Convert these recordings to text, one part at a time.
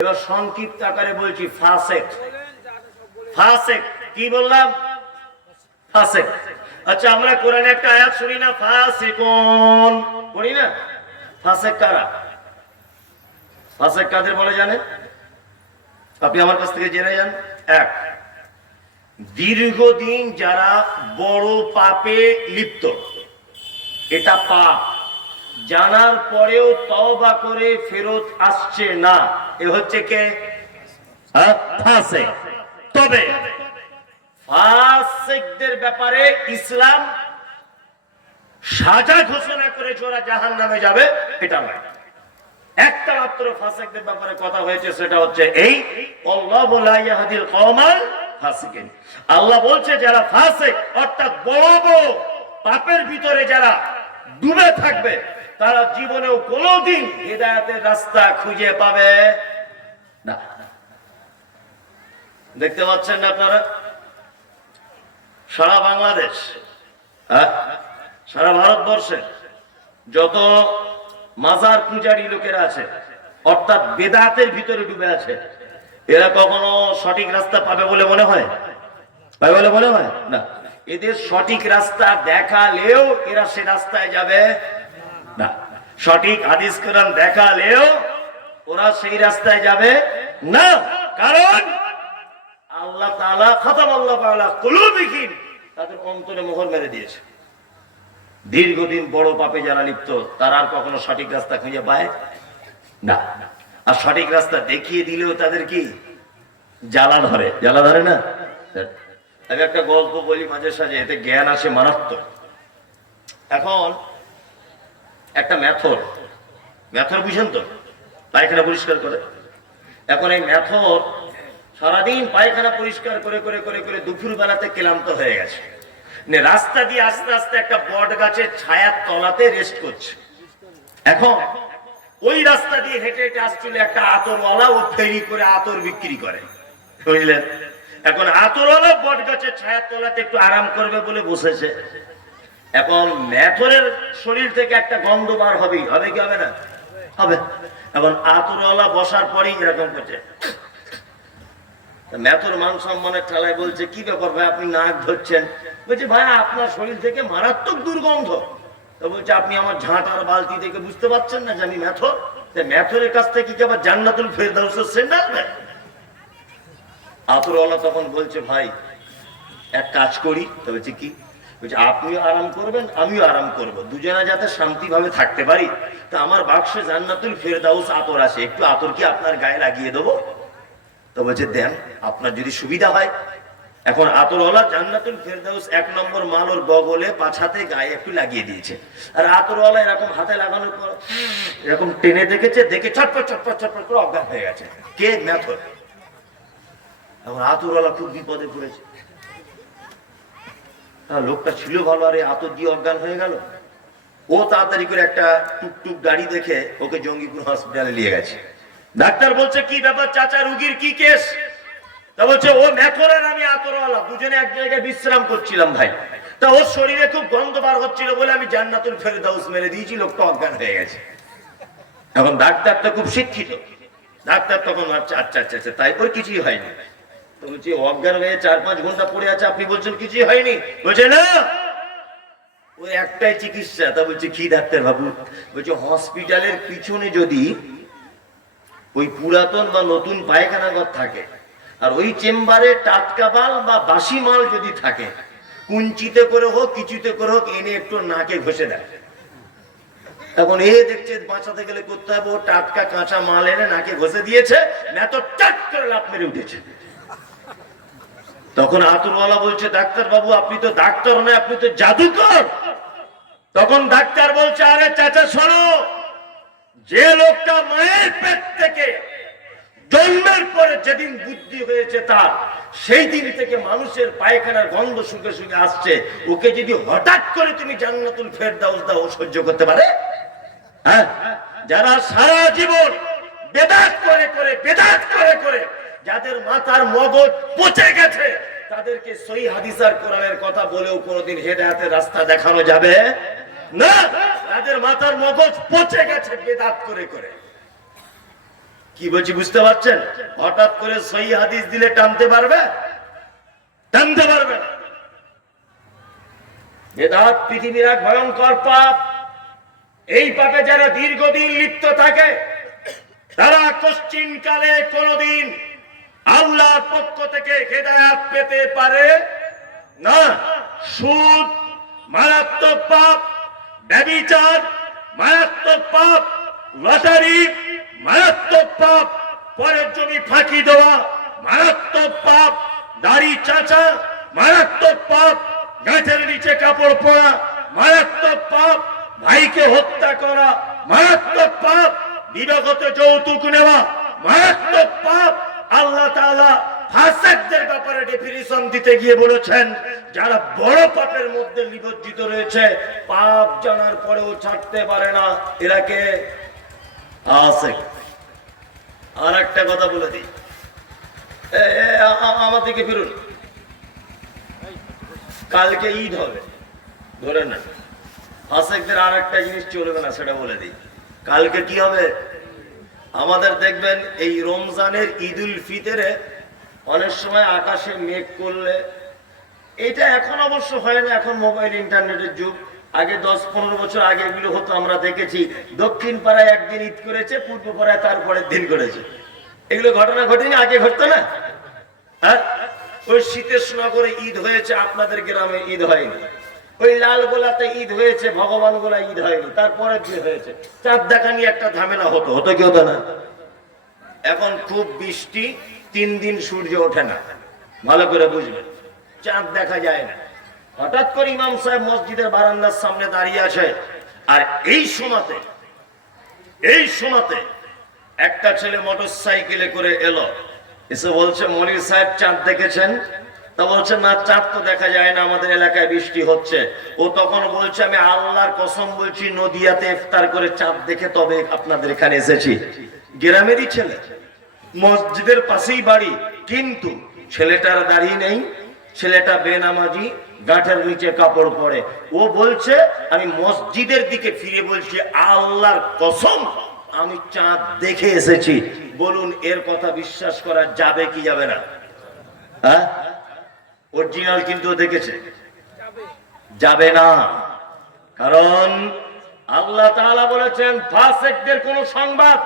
এবার সংক্ষিপ্ত আকারে বলছি, ফাসেক। ফাসেক, কি বললাম? ফাসেক। আচ্ছা আমরা কোরআনে একটা আয়াত শুনি না, ফাসিকুন। পড়ি না? ফাসেক কারা? ফাসেক কাদের বলে জানেন আপনি আমার কাছ থেকে জেনে যান। এক, দীর্ঘদিন যারা বড় পাপে লিপ্ত, এটা পাপ। জানার পরেও তওবা করে ফেরত আসছে না। এ হচ্ছে কে? হ্যাঁ, তবে ফাসেকদের ব্যাপারে ইসলাম সাজা ঘোষণা করে ওরা জাহান নামে যাবে এটা নয়। একটা মাত্র ফাসেকদের ব্যাপারে কথা হয়েছে সেটা হচ্ছে এই আল্লাহ বলা ইয়াহাদিল আল্লাহ বলছে যারা ফাসেক অর্থাৎ বড় বড় পাপের ভিতরে যারা ডুবে থাকবে তারা জীবনেও কোনোদিন হেদায়েতের রাস্তা খুঁজে পাবে না। দেখতে পাচ্ছেন না আপনারা? সারা বাংলাদেশ হ্যাঁ? সারা ভারতবর্ষে যত মাজার পূজারি লোকেরা আছে, অর্থাৎ বেদাতের ভিতরে ডুবে আছে, এরা কখনো সঠিক রাস্তা পাবে বলে মনে হয়? পাবে বলে মনে হয়? না। এদের সঠিক রাস্তা দেখালেও এরা সে রাস্তায় যাবে না। সঠিক হাদিস কোরআন দেখালেও ওরা সেই রাস্তায় যাবে না। কারণ আল্লাহ তাআলা খতম আল্লাহ তাআলা তাদের অন্তরে মোহর মেরে দিয়েছে। দীর্ঘদিন বড় পাপে যারা লিপ্ত, তারা আর কখনো সঠিক রাস্তা খুঁজে পায় না। আর সঠিক রাস্তা দেখিয়ে দিলেও তাদের কি? জ্বালা ধরে। জ্বালা ধরে না? আমি একটা গল্প বলি মাঝে সাঝে, এতে জ্ঞান আসে মারাত্মক। এখন একটা ম্যাথর ম্যাথর বুঝেন তো, পায়খানা পরিষ্কার করে। এখন এই ম্যাথর সারাদিন পায়খানা পরিষ্কার করে করে করে করে দুপুর বেলাতে ক্লান্ত হয়ে গেছে। রাস্তা দিয়ে আস্তে আস্তে একটা বট গাছের ছায়ার তলাতে রেস্ট করছে। এখন ওই রাস্তা দিয়ে হেঁটে হেঁটে আসছিল একটা আতরওয়ালা, ও ফেরি করে আতর বিক্রি করে। বুঝলেন? এখন আতরওয়ালা বট গাছের ছায়ার তলাতে একটু আরাম করবে বলে বসেছে। এখন ম্যাথরের শরীর থেকে একটা গন্ধ বার হবেই। হবে কি হবে না? হবে। এখন আতরওয়ালা বসার পরেই এরকম করছে। ম্যাথর মান সম্মানের ঠেলায় বলছে, কি ব্যাপার ভাই, আপনি নাক ধরছেন? বলছে, ভাই, আপনার শরীর থেকে মারাত্মক দুর্গন্ধ। বলছে, আপনি আমার ঝাঁটার বালতি থেকে বুঝতে পারছেন না যে আমি ম্যাথর ম্যাথরের কাছ থেকে কি আবার জান্নাতুল ফেরদাউসের সেন্ট আসবে আতরওয়ালা তখন বলছে, ভাই, এক কাজ করি। তো বলছে, কি? বলছে, আপনিও আরাম করবেন, আমিও আরাম করব। দুজনে যাতে শান্তিভাবে থাকতে পারি। তা আমার বাক্সে জান্নাতুল ফেরদাউস আতর আছে। একটু আতর কি আপনার গায়ে লাগিয়ে দেবো? তো বলছে, দেন, আপনার যদি সুবিধা হয়। এখন আতরওয়ালা জান্নাতুল ফেরদাউস এক নম্বর মাল ওর বগলে পাছাতে, গায়ে একটু লাগিয়ে দিয়েছে। আর আতরওয়ালা এরকম হাতে লাগানোর পর, এরকম টেনে দেখেছে, দেখে ছটপট ছটপট ছটপট করে অজ্ঞান হয়ে গেছে। কে? ম্যাথর এখন আতরওয়ালা খুব বিপদে পড়েছে। লোকটা ছিল ভালো, আরে আতর দিয়ে অজ্ঞান হয়ে গেল। ও তাড়াতাড়ি করে একটা টুকটুক গাড়ি দেখে ওকে জঙ্গিপুর হসপিটালে নিয়ে গেছে। ডাক্তার বলছে, কি ব্যাপার চাচা, রুগীর কি কেস? তা বলছে, ও মেথরের আমি আতরওয়ালা, দুজনে এক জায়গায় বিশ্রাম করছিলাম ভাই। তা ওর শরীরে খুব গন্ধ বার হচ্ছিল বলে আমি জান্নাতুল ফেরদাউস মেরে দিয়েছি, লোকটা অজ্ঞান হয়ে গেছে। এখন ডাক্তার তো খুব শিক্ষিত। ডাক্তার তখন আচ্ছা আচ্ছা আচ্ছা তাই ওর কিছুই হয়নি। বলছি অজ্ঞান হয়ে চার পাঁচ ঘণ্টা পড়ে আছে, আপনি বলছেন হয়নি। ওই একটাই চিকিৎসা, তা বলছে, কি ডাক্তার বলছে, হসপিটালের পিছনে যদি ওই পুরাতন বা নতুন পায়খানা ঘর থাকে, আর ওই চেম্বারে টাটকা মাল বা বাসি মাল যদি থাকে, কুঞ্চিতে করে হোক, কিছুতে করে হোক, এনে একটু নাকে ঘষে দেয়। তখন এ দেখছে, বাঁচাতে গেলে করতে হবে, ও টাটকা কাঁচা মাল এনে নাকে ঘষে দিয়েছে, না তো টাট করে লাভ মেরে উঠেছে। তখন আতুরওয়ালা বলছে, ডাক্তার বাবু, আপনি তো ডাক্তার নয়, আপনি তো জাদুকর। তখন ডাক্তার বলছে, আরে চাচা, শোনো, যে লোকটা মায়ের পেট থেকে জন্মের পরে যেদিন বুদ্ধি হয়েছে তার, সেই দিন থেকে মানুষের পায়খানার গন্ধ শুকে শুকে আসছে। ওকে যদি হঠাৎ করে তুমি জান্নাতুল ফেরদাউস দাও, ও সহ্য করতে পারে? হ্যাঁ? যারা সারা জীবন বেদাত করে করে, বেদাত করে করে যাদের মাথার মগজ পচে গেছে, তাদেরকে সই হাদিসার কোরআনের কথা বলেও কোনোদিন হেদায়াতের রাস্তা দেখানো যাবে না। তাদের মাথার মগজ পচে গেছে বেদাত করে করে। কি বলছি বুঝতে পারছেন? হঠাৎ করে সই হাদিস দিলে টানতে পারবে? টানতে পারবে না। বেদাত পৃথিবীর এক ভয়ঙ্কর পাপ। এই পাপে যারা দীর্ঘদিন লিপ্ত থাকে, তারা কশ্চিন কালে কোনদিন আল্লাহর পক্ষ থেকে হেদায়াত পেতে পারে? না। সুদ, মারাত্মক পাপ, ব্যবিচার, মারাত্মক পাপ, লটারি, মারাত্মক পাপ, পরের জমি ফাঁকি দেওয়া, মারাত্মক পাপ, দাড়ি চাচা, মারাত্মক পাপ গাছের নিচে কাপড় পরা, মারাত্মক পাপ, ভাইকে হত্যা করা, মারাত্মক পাপ, বিবাহতে যৌতুক নেওয়া, মারাত্মক পাপ আল্লাহ তাআলা ফাসিকদের ব্যাপারে ডেফিনিশন দিতে গিয়ে বলেছেন, যারা বড় পাপের মধ্যে নিবজ্জিত রয়েছে, পাপ জানার পরেও ছাড়তে পারে না। এরাকে আসে আর একটা কথা বলে দিই। আমার দিকে ফিরুন। কালকে ঈদ হবে। ধরে না। ফাসেকদের আর একটা জিনিস চলবে না, সেটা বলে দিই। কালকে কি হবে? আমাদের দেখবেন এই রমজানের ঈদুল ফিতরে অনেক সময় আকাশে মেঘ করলে, এটা এখন অবশ্য হয় না, এখন মোবাইল, ইন্টারনেটের যুগ। আগে দশ পনেরো বছর আগে এগুলো হতো, আমরা দেখেছি, দক্ষিণ পাড়ায় একদিন ঈদ করেছে, পূর্ব পাড়ায় তারপরের দিন করেছে। এগুলো ঘটনা ঘটেনি, আগে ঘটতো না? হ্যাঁ? ওই শীতের সময় করে ঈদ হয়েছে, আপনাদের গ্রামে ঈদ হয়নি। ওই লাল গোলাতে ঈদ হয়েছে, ভগবান গোলা ঈদ হয়নি তারপরের দিন হয়েছে? চাঁদ দেখা নিয়ে একটা ঝামেলা হতো হতো কি হতো না? এখন খুব বৃষ্টি, তিন দিন সূর্য ওঠে না, ভালো করে বুঝবেন, চাঁদ দেখা যায় না। হঠাৎ করে ইমাম সাহেব মসজিদের বারান্দার সামনে দাঁড়িয়ে আছে, আর এই সময়তে এই সময়তে একটা ছেলে মোটর সাইকেলে করে এলো, এসে বলছে, মনির সাহেব চাঁদ দেখেছেন? তা বলছে না চাঁদ তো দেখা যায় না, আমাদের এলাকায় বৃষ্টি হচ্ছে। ও তখন বলছে, আমি আল্লাহর কসম বলছি, নদিয়াতে ইফতার করে চাঁদ দেখে তবে আপনাদের এখানে এসেছি। গ্রামেরই ছেলে, মসজিদের পাশেই বাড়ি, কিন্তু ছেলেটার দাড়ি নেই, ছেলেটা বেনামাজি, গাঁটের নিচে কাপড় পরে। ও বলছে, আমি মসজিদের দিকে ফিরে বলছি, আল্লাহর কসম, আমি চাঁদ দেখে এসেছি। বলুন, এর কথা বিশ্বাস করা যাবে কি যাবে না? হ্যাঁ? অরিজিনাল কিন্তু দেখেছে। যাবে না। কারণ আল্লাহ তাআলা বলেছেন, ফাসেকদের কোন সংবাদ,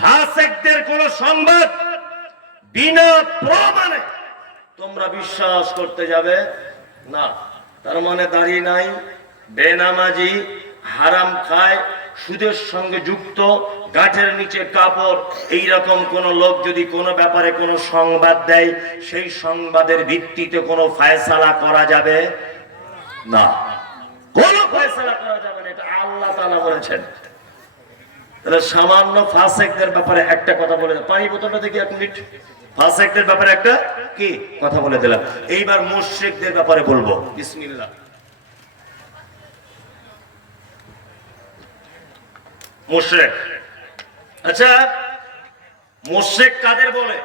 ফাসেকদের কোন সংবাদ বিনা প্রমাণে তোমরা বিশ্বাস করতে যাবে। না, তার মানে দাঁড়িয়ে নাই। বেনামাজি হারাম খায়, সুদের সঙ্গে যুক্ত গাঁটের নিচে কাপড় এই রকম কোন লোক যদি কোনো ব্যাপারে কোনো সংবাদ দেয়, সেই সংবাদের ভিত্তিতে কোনো ফায়সালা করা যাবে? না। কোনো ফয়সালা করা যাবে না, এটা আল্লাহ তাআলা বলেছেন। সামান্য ফাসেকদের ব্যাপারে একটা কথা বলে পানি বোতলটা দেখি এক মিনিট। ফাসেকদের ব্যাপারে একটা কি কথা বলে দিলাম। এইবার মুশরিকদের ব্যাপারে বলব। বিসমিল্লাহ। মুশরিক। আচ্ছা মুশরিক কাদের বলে?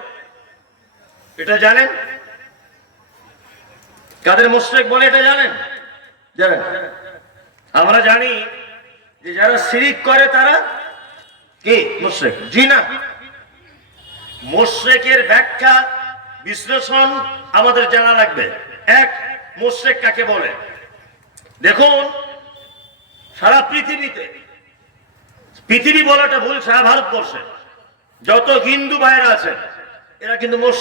এটা জানেন? কাদের মুশরিক বলে এটা জানেন? জানেন? আমরা জানি যে যারা শিরিক করে তারা কি? মুশরিক জি না মুশরিকের ব্যাখ্যা, বিশ্লেষণ আমাদের জানা লাগবে। এক মুশরিক কাকে বলে? দেখুন, সারা পৃথিবীতে পৃথিবী বলাটা ভুল, সারা ভারতবর্ষে। যত হিন্দু ভাইয়েরা আছেন, এরা কিন্তু নয়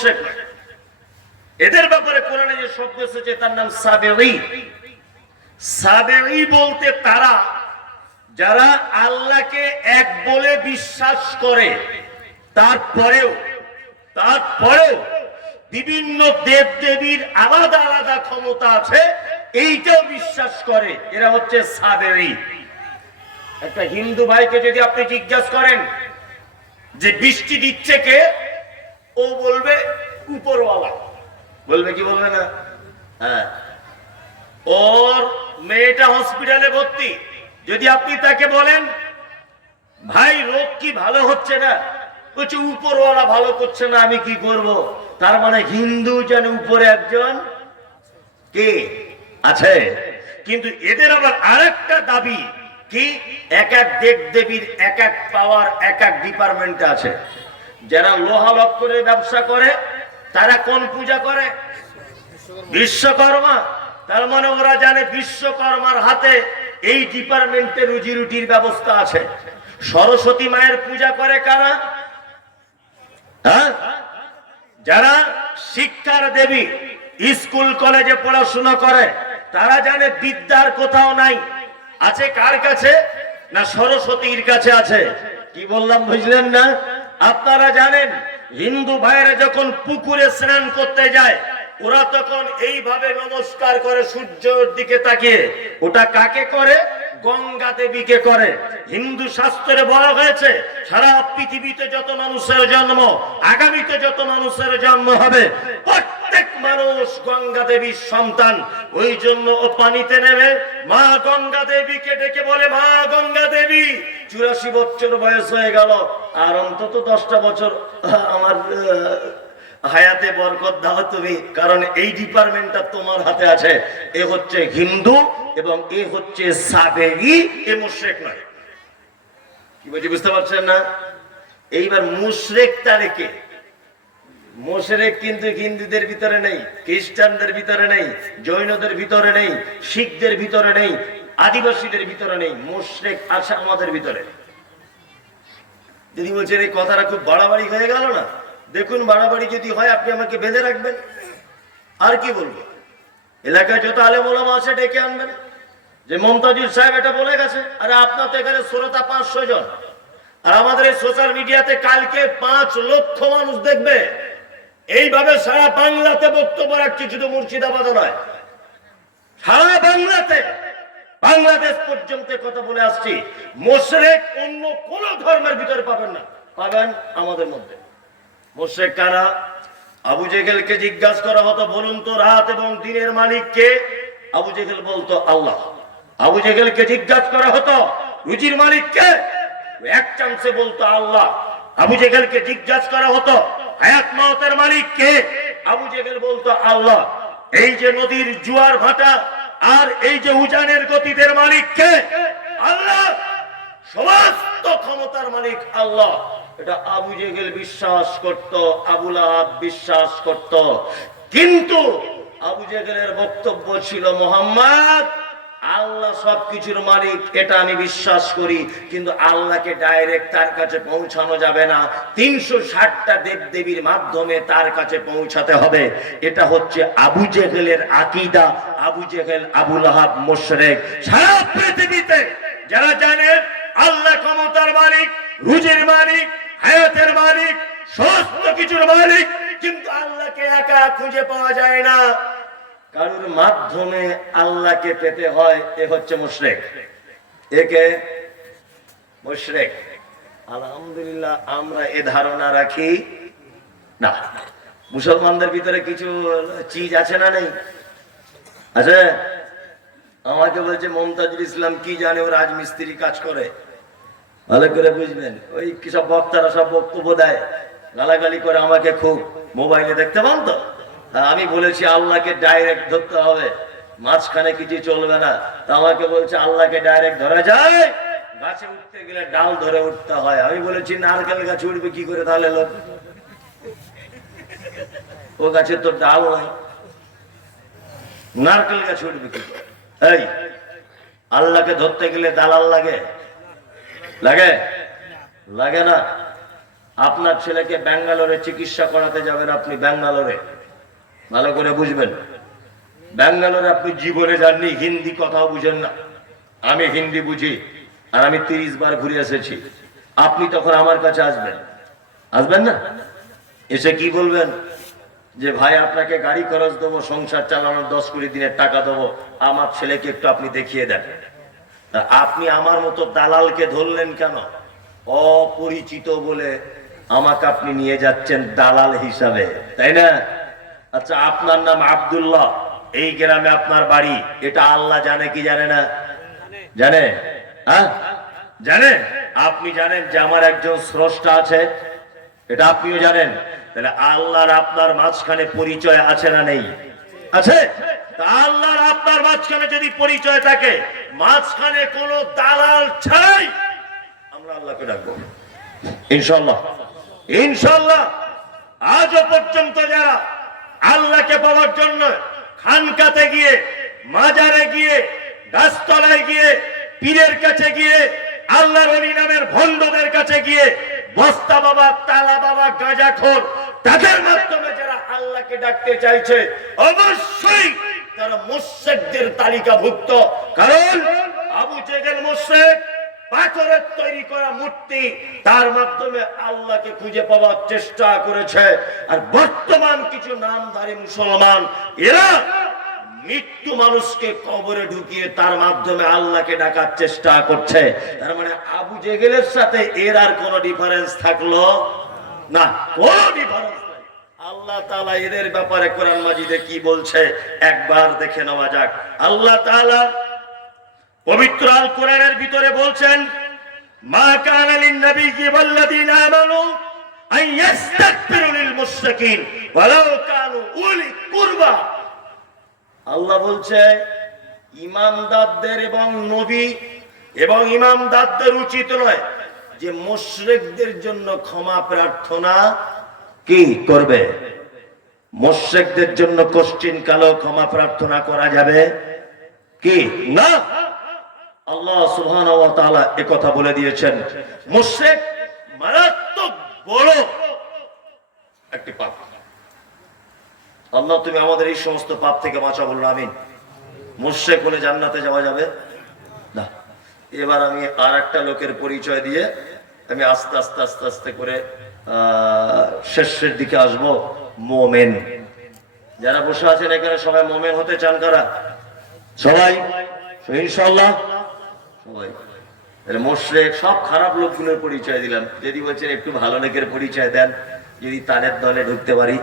এদের ব্যাপারে কোরআনে যে শব্দ এসেছে, তার নাম সাবেঈ। সাবেঈ বলতে তারা, যারা আল্লাহকে এক বলে বিশ্বাস করে। তারপরেও তারপরেও বিভিন্ন দেব দেবীর আলাদা আলাদা ক্ষমতা আছে, এইটাও বিশ্বাস করে, এরা হচ্ছে সাবেরি একটা হিন্দু ভাইকে যদি আপনি জিজ্ঞাসা করেন যে বৃষ্টি দিচ্ছে কে, ও বলবে উপরওয়ালা। বলবে কি বলবে না? হ্যাঁ। ওর মেয়েটা হসপিটালে ভর্তি। যদি আপনি তাকে বলেন, ভাই, রোগ কি ভালো হচ্ছে না? বলছে, উপরওয়ালা ভালো করছে না, আমি কি করব? তার মানে হিন্দু যেন উপরে একজন কে আছে? কিন্তু এদের আবার আরেকটা দাবি কি? এক এক দেব দেবীর এক এক পাওয়ার এক এক ডিপার্টমেন্ট আছে। যারা লোহা লক্করের ব্যবসা করে, তারা কোন পূজা করে? বিশ্বকর্মা। তার মানে ওরা জানে বিশ্বকর্মার হাতে এই ডিপার্টমেন্টে রুজি রুটির ব্যবস্থা আছে। সরস্বতী মায়ের পূজা করে কারা? হ্যাঁ? যারা শিক্ষার দেবী, স্কুল, কলেজে পড়াশোনা করে, তারা জানে বিদ্যার কোথাও নাই। আছে কার কাছে? না সরস্বতীর কাছে আছে? কি বললাম, বুঝলেন না? আপনারা জানেন, হিন্দু ভাইয়েরা যখন পুকুরে স্নান করতে যায়, ওরা তখন এইভাবে নমস্কার করে সূর্যের দিকে তাকিয়ে। ওটা কাকে করে? গঙ্গা দেবীকে করে। হিন্দু শাস্ত্রে বলা হয়েছে, সারা পৃথিবীতে যত মানুষের জন্ম, আগামীতে যত মানুষের জন্ম হবে প্রত্যেক মানুষ গঙ্গা দেবীর সন্তান। ওই জন্য ও পানিতে নেমে মা গঙ্গা দেবীকে ডেকে বলে, মা গঙ্গা দেবী, চুরাশি বছর বয়স হয়ে গেল, আর অন্তত দশটা বছর আমার হায়াতে বরকত দাও তুমি, কারণ এই ডিপার্টমেন্টটা তোমার হাতে আছে। এ হচ্ছে হিন্দু এবং এ হচ্ছে সাবেগি এ মুশ্রেক নয়। কি বলছি, বুঝতে পারছেন না? এইবার মুশরেক তারেকে মোশরেক কিন্তু হিন্দুদের ভিতরে নেই, খ্রিস্টানদের ভিতরে নেই, জৈনদের ভিতরে নেই, শিখদের ভিতরে নেই, আদিবাসীদের ভিতরে নেই, মোশরেক আছে আমাদের ভিতরে যদি বলছেন এই কথাটা খুব বাড়াবাড়ি হয়ে গেল না? দেখুন বাড়াবাড়ি যদি হয়, আপনি আমাকে বেঁধে রাখবেন। আর কি বলব? এলাকায় যত আলেম ওলামা আছে, ডেকে আনবেন। যে মমতাজুর সাহেব এটা বলে গেছে, আরে আপনার তো এখানে শ্রোতা পাঁচশো জন। আর আমাদের এই সোশ্যাল মিডিয়াতে কালকে পাঁচ লক্ষ মানুষ দেখবে। এইভাবে সারা বাংলাতে বক্তব্য রাখছি শুধু মুর্শিদাবাদ নয়। সারা বাংলাতে, বাংলাদেশ পর্যন্ত কথা বলে আসছি। মোশরেক অন্য কোন ধর্মের ভিতরে পাবেন না। পাবেন আমাদের মধ্যে। মোশরেক কারা? আবু জেহেলকে জিজ্ঞাসা করা হতো, বলুন তো রাত এবং দিনের মালিক কে? আবু জেগেল বলতো, আল্লাহ। আবু জেহেলকে জিজ্ঞাসা করা হতো, রুজির মালিক কে? এক চান্সে বলতো, আল্লাহ। আবু জেহেলকে জিজ্ঞাসা করা হতো হায়াত মহতের মালিক কে? আবু জেহেল বলতো, আল্লাহ, এই যে নদীর জুয়ার ভাটা আর এই যে উজানের গতিদের মালিক কে? আল্লাহ, সমস্ত ক্ষমতার মালিক আল্লাহ। এটা আবু জেহেল বিশ্বাস করত আবুল বিশ্বাস করত। কিন্তু আবু জেহেলের বক্তব্য ছিল মোহাম্মদ আল্লাহ সবকিছুর মালিক, এটা আমি বিশ্বাস করি, কিন্তু আল্লাহকে ডাইরেক্ট তার কাছে পৌঁছানো যাবে না। তিনশো ষাটটা দেব দেবীর মাধ্যমে তার কাছে পৌঁছাতে হবে। এটা হচ্ছে আবু জেহেলের আকিদা, আবু জেহেল আবুল আহাব মোশরেক। সারা পৃথিবীতে যারা জানে, আল্লাহ ক্ষমতার মালিক, রুজির মালিক, হায়াতের মালিক, সমস্ত কিছুর মালিক, কিন্তু আল্লাহকে একা খুঁজে পাওয়া যায় না। কারোর মাধ্যমে আল্লাহকে পেতে হয়, এ হচ্ছে মুশরেক। একে মুশরেক। আলহামদুলিল্লাহ, আমরা এ ধারণা রাখি। না, মুসলমানদের ভিতরে কিছু চিজ আছে না নেই? আছে? আমাকে বলছে, মমতাজুল ইসলাম কি জানে ও রাজমিস্ত্রি কাজ করে? ভালো করে বুঝবেন। ওই কি সব বক্তারা সব বক্তব্য দেয়, গালাগালি করে আমাকে খুব মোবাইলে দেখতে পান তা? আমি বলেছি, আল্লাহকে ডাইরেক্ট ধরতে হবে। মাঝখানে কিছু চলবে না। আমাকে বলছে, আল্লাহকে ডাইরেক্ট ধরা যায়। গাছে উঠতে গেলে ডাল ধরে উঠতে হয়। আমি বলেছি, নারকেল গাছে উঠবে কি করে তাহলে লোক? ও গাছের তো ডাল নাই। নারকেল গাছে উঠবে কি? এই, আল্লাহকে ধরতে গেলে দালাল লাগে? লাগে? লাগে না। আপনার ছেলেকে ব্যাঙ্গালোরে চিকিৎসা করাতে যাবেন আপনি ব্যাঙ্গালোরে। ভালো করে বুঝবেন। ব্যাঙ্গালোরে আপনি জীবনে যাননি, হিন্দি কথাও বুঝেন না। আমি হিন্দি বুঝি, আর আমি তিরিশ বার ঘুরে এসেছি। আপনি তখন আমার কাছে আসবেন। আসবেন না? এসে কি বলবেন? যে ভাই, আপনাকে গাড়ি খরচ দেবো, সংসার চালানোর দশ কুড়ি দিনের টাকা দেবো, আমার ছেলেকে একটু আপনি দেখিয়ে দেন। আপনি আমার মতো দালালকে ধরলেন কেন? অপরিচিত বলে আমাকে আপনি নিয়ে যাচ্ছেন দালাল হিসাবে, তাই না? আচ্ছা আপনার নাম আবদুল্লাহ। এই গ্রামে আপনার বাড়ি। এটা আল্লাহ জানে কি জানে না? জানে? হ্যাঁ? জানে? আপনি জানেন যে আমার একজন স্রষ্টা আছে? এটা আপনিও জানেন? তাহলে আল্লাহর আপনার মাঝখানে পরিচয় আছে না নেই? আছে? আল্লাহর আপনার মাঝখানে যদি পরিচয় থাকে, মাঝখানে কোনো দালাল ছাই আমরা আল্লাহকে ডাকবো। ইনশাল্লাহ ইনশাল্লাহ আজও পর্যন্ত যারা আল্লাহকে পাওয়ার জন্য খানকাতে গিয়ে, মাজারে গিয়ে, গাছতলায় গিয়ে, পীরের কাছে গিয়ে, আল্লাহর অলি নামের ভণ্ডদের কাছে গিয়ে, বস্তা বাবা, তালা বাবা, গাঁজা গাঁজাখোর তাদের মাধ্যমে যারা আল্লাহকে ডাকতে চাইছে, অবশ্যই তারা মোশেকদের তালিকাভুক্ত। কারণ আবু জেগেল মোশেক পাথরের তৈরি করা মূর্তি, তার মাধ্যমে আল্লাহকে খুঁজে পাওয়ার চেষ্টা করেছে। আর বর্তমান কিছু নামধারী মুসলমান, এরা মৃত্যু মানুষকে কবরে ঢুকিয়ে তার মাধ্যমে আল্লাহকে ডাকার চেষ্টা করছে। তার মানে আবু জেগেলের সাথে এর আর কোন ডিফারেন্স থাকল না। কোন ডিফারেন্স আল্লাহ তাআলা এদের ব্যাপারে কোরআন মাজিদে কি বলছে, একবার দেখে নেওয়া যাক। আল্লাহ তাআলা পবিত্র আল কোরআনের ভিতরে বলছেন, মা কানা নবী নবিয়্যি ওয়াল্লাযীনা আমানু আন ইস্তাগফিরু লিল মুশরিকিন ওয়ালাউ কানু উলি কুরবা। আল্লাহ বলছে, ইমামদারদের এবং নবী এবং ইমামদারদের উচিত নয় যে মুশরিকদের জন্য ক্ষমা প্রার্থনা কি করবে। মুশরিকদের জন্য কোশ্চিন কালো ক্ষমা প্রার্থনা করা যাবে কি না? আল্লাহ তাআলা কথা বলে দিয়েছেন। মুশরিক মারাত্মক বড় একটি পাপ। আল্লাহ, তুমি আমাদের এই সমস্ত পাপ থেকে বাঁচা বলল আমি মুশরিক হলে জান্নাতে যাওয়া যাবে? না। এবার আমি আর একটা লোকের পরিচয় দিয়ে আমি আস্তে আস্তে আস্তে আস্তে করে শেষের দিকে আসব। মোমেন। যারা বসে আছেন এখানে সবাই মোমেন হতে চান কারা? সবাই? ইনশাল্লাহ সবাই তাহলে মোশরেক, সব খারাপ লোকগুলোর পরিচয় দিলাম। যদি বলছেন একটু ভালো লোকের পরিচয় দেন, যদি তাদের দলে ঢুকতে পারি।